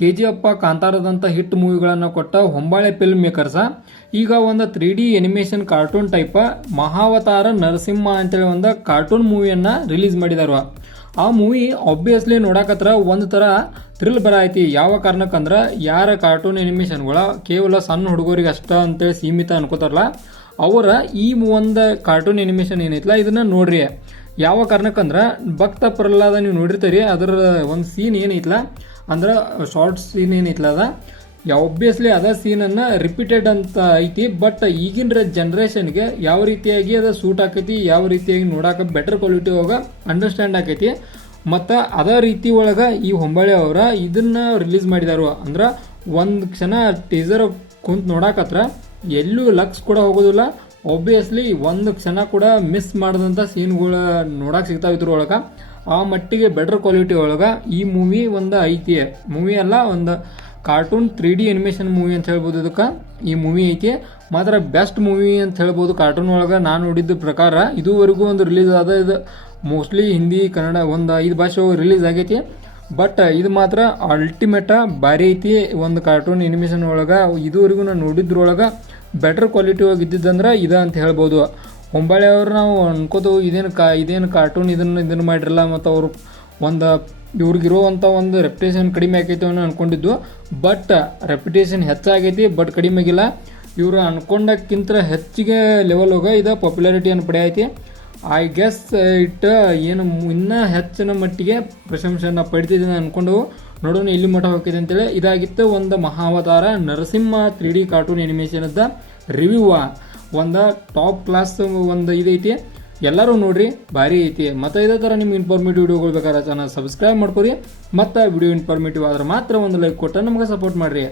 KGF ಕಾಂತಾರದಂಥ hit ಮೂವಿಗಳನ್ನು ಕೊಟ್ಟ ಹೊಂಬಾಳೆ film ಮೇಕರ್ಸ ಈಗ ಒಂದು 3D animation cartoon type Mahavatar Narsimha ಅಂತೇಳಿ ಒಂದು ಕಾರ್ಟೂನ್ ಮೂವಿಯನ್ನು ರಿಲೀಸ್ ಮಾಡಿದಾರ. ಆ ಮೂವಿ ಆಬ್ವಿಯಸ್ಲಿ ನೋಡಕತ್ರ ಒಂದು ಥರ ಥ್ರಿಲ್ ಬರೈತಿ. ಯಾವ ಕಾರಣಕ್ಕಂದ್ರೆ ಯಾರ ಕಾರ್ಟೂನ್ ಎನಿಮೇಷನ್ಗಳ ಕೇವಲ ಸಣ್ಣ ಹುಡುಗರಿಗೆ ಅಷ್ಟ ಅಂತೇಳಿ ಸೀಮಿತ ಅನ್ಕೋತಾರಲ್ಲ, ಅವರ ಈ ಒಂದು ಕಾರ್ಟೂನ್ ಎನಿಮೇಷನ್ ಏನೈತಲ್ಲ ಇದನ್ನ ನೋಡ್ರಿ. ಯಾವ ಕಾರಣಕ್ಕಂದ್ರೆ ಭಕ್ತ ಪ್ರಹ್ಲಾದ ನೀವು ನೋಡಿರ್ತೀರಿ, ಅದರ ಒಂದು ಸೀನ್ ಏನೈತಲ್ಲ ಅಂದ್ರೆ ಶಾರ್ಟ್ ಸೀನ್ ಏನೈತಲ್ಲ ಅದ ಆಬ್ವಿಯಸ್ಲಿ ಅದ ಸೀನನ್ನು ರಿಪೀಟೆಡ್ ಅಂತ ಐತಿ. ಬಟ್ ಈಗಿನ ಜನ್ರೇಷನ್ಗೆ ಯಾವ ರೀತಿಯಾಗಿ ಅದು ಸೂಟ್ ಆಕೈತಿ, ಯಾವ ರೀತಿಯಾಗಿ ನೋಡಾಕ ಬೆಟರ್ ಕ್ವಾಲಿಟಿ ಒಳಗೆ ಅಂಡರ್ಸ್ಟ್ಯಾಂಡ್ ಆಕೈತಿ. ಮತ್ತು ಅದೇ ರೀತಿ ಒಳಗೆ ಈ ಹೊಂಬಾಳೆ ಅವರ ಇದನ್ನ ರಿಲೀಸ್ ಮಾಡಿದಾರು. ಅಂದ್ರೆ ಒಂದು ಕ್ಷಣ ಟೀಸರ್ ಕುಂತು ನೋಡಾಕತ್ರ ಎಲ್ಲೂ ಲಕ್ಸ್ ಕೂಡ ಹೋಗೋದಿಲ್ಲ. ಆಬ್ವಿಯಸ್ಲಿ ಒಂದು ಕ್ಷಣ ಕೂಡ ಮಿಸ್ ಮಾಡಿದಂಥ ಸೀನ್ಗಳು ನೋಡಕ್ಕೆ ಸಿಗ್ತಾವೆ ಇದ್ರೊಳಗೆ. ಆ ಮಟ್ಟಿಗೆ ಬೆಟರ್ ಕ್ವಾಲಿಟಿ ಒಳಗೆ ಈ ಮೂವಿ ಒಂದು ಐತಿ. ಮೂವಿ ಅಲ್ಲ, ಒಂದು ಕಾರ್ಟೂನ್ 3D ಎನಿಮೇಷನ್ ಮೂವಿ ಅಂತ ಹೇಳ್ಬೋದು. ಇದಕ್ಕೆ ಈ ಮೂವಿ ಐತಿ ಮಾತ್ರ ಬೆಸ್ಟ್ ಮೂವಿ ಅಂತ ಹೇಳ್ಬೋದು ಕಾರ್ಟೂನ್ ಒಳಗೆ. ನಾನು ನೋಡಿದ್ದ ಪ್ರಕಾರ ಇದುವರೆಗೂ ಒಂದು ರಿಲೀಸ್ ಆದ, ಇದು ಮೋಸ್ಟ್ಲಿ ಹಿಂದಿ ಕನ್ನಡ ಒಂದು 5 ಭಾಷೆ ರಿಲೀಸ್ ಆಗೈತಿ. ಬಟ್ ಇದು ಮಾತ್ರ ಅಲ್ಟಿಮೇಟ ಭಾರಿ ಐತಿ. ಒಂದು ಕಾರ್ಟೂನ್ ಎನಿಮೇಷನ್ ಒಳಗೆ ಇದುವರೆಗೂ ನಾನು ನೋಡಿದ್ರೊಳಗೆ ಬೆಟರ್ ಕ್ವಾಲಿಟಿ ಒಳಗೆ ಇದ್ದಿದ್ದಂದ್ರೆ ಇದೆ ಅಂತ ಹೇಳ್ಬೋದು. ಹೊಂಬಾಳೆ ಅವರು ನಾವು ಅನ್ಕೋದು ಇದೇನು ಕಾರ್ಟೂನ್ ಇದನ್ನು ಮಾಡಿರಲ್ಲ, ಮತ್ತು ಅವರು ಒಂದು ಇವ್ರಿಗಿರುವಂಥ ಒಂದು ರೆಪ್ಯುಟೇಷನ್ ಕಡಿಮೆ ಆಗೈತಿ ಅನ್ನೋ ಅನ್ಕೊಂಡಿದ್ದು. ಬಟ್ ರೆಪ್ಯುಟೇಷನ್ ಹೆಚ್ಚಾಗೈತಿ, ಬಟ್ ಕಡಿಮೆ ಆಗಿಲ್ಲ. ಇವರು ಅನ್ಕೊಂಡಕ್ಕಿಂತ ಹೆಚ್ಚಿಗೆ ಲೆವೆಲ್ ಹೋಗ ಇದು ಪಾಪ್ಯುಲಾರಿಟಿಯನ್ನು ಪಡೆಯೈತಿ. ಐ ಗೆಸ್ ಇಟ್ ಏನು ಇನ್ನೂ ಹೆಚ್ಚಿನ ಮಟ್ಟಿಗೆ ಪ್ರಶಂಸೆಯನ್ನು ಪಡಿತಿದ್ದೀನಿ ಅನ್ಕೊಂಡು ನೋಡೋಣ ಎಲ್ಲಿ ಮಠ ಹೋಗ್ತಿದೆ ಅಂತೇಳಿ. ಇದಾಗಿತ್ತು ಒಂದು ಮಹಾವತಾರ ನರಸಿಂಹ 3D ಕಾರ್ಟೂನ್ ಎನಿಮೇಷನ್ದ ರಿವ್ಯೂ. ಒಂದು ಟಾಪ್ ಕ್ಲಾಸ್ ಒಂದು ಇದೈತಿ, ಎಲ್ಲರೂ ನೋಡ್ರಿ, ಭಾರಿ ಐತಿ. ಮತ್ತು ಇದೇ ಥರ ನಿಮ್ಗೆ ಇನ್ಫಾರ್ಮೇಟಿವ್ ವಿಡಿಯೋಗಳು ಬೇಕಾದ್ರೆ ಚಾನಲ್ ಸಬ್ಸ್ಕ್ರೈಬ್ ಮಾಡ್ಕೊರಿ. ಮತ್ತು ವಿಡಿಯೋ ಇನ್ಫಾರ್ಮೇಟಿವ್ ಆದ್ರೆ ಮಾತ್ರ ಒಂದು ಲೈಕ್ ಕೊಟ್ಟು ನಮ್ಗೆ ಸಪೋರ್ಟ್ ಮಾಡಿರಿ.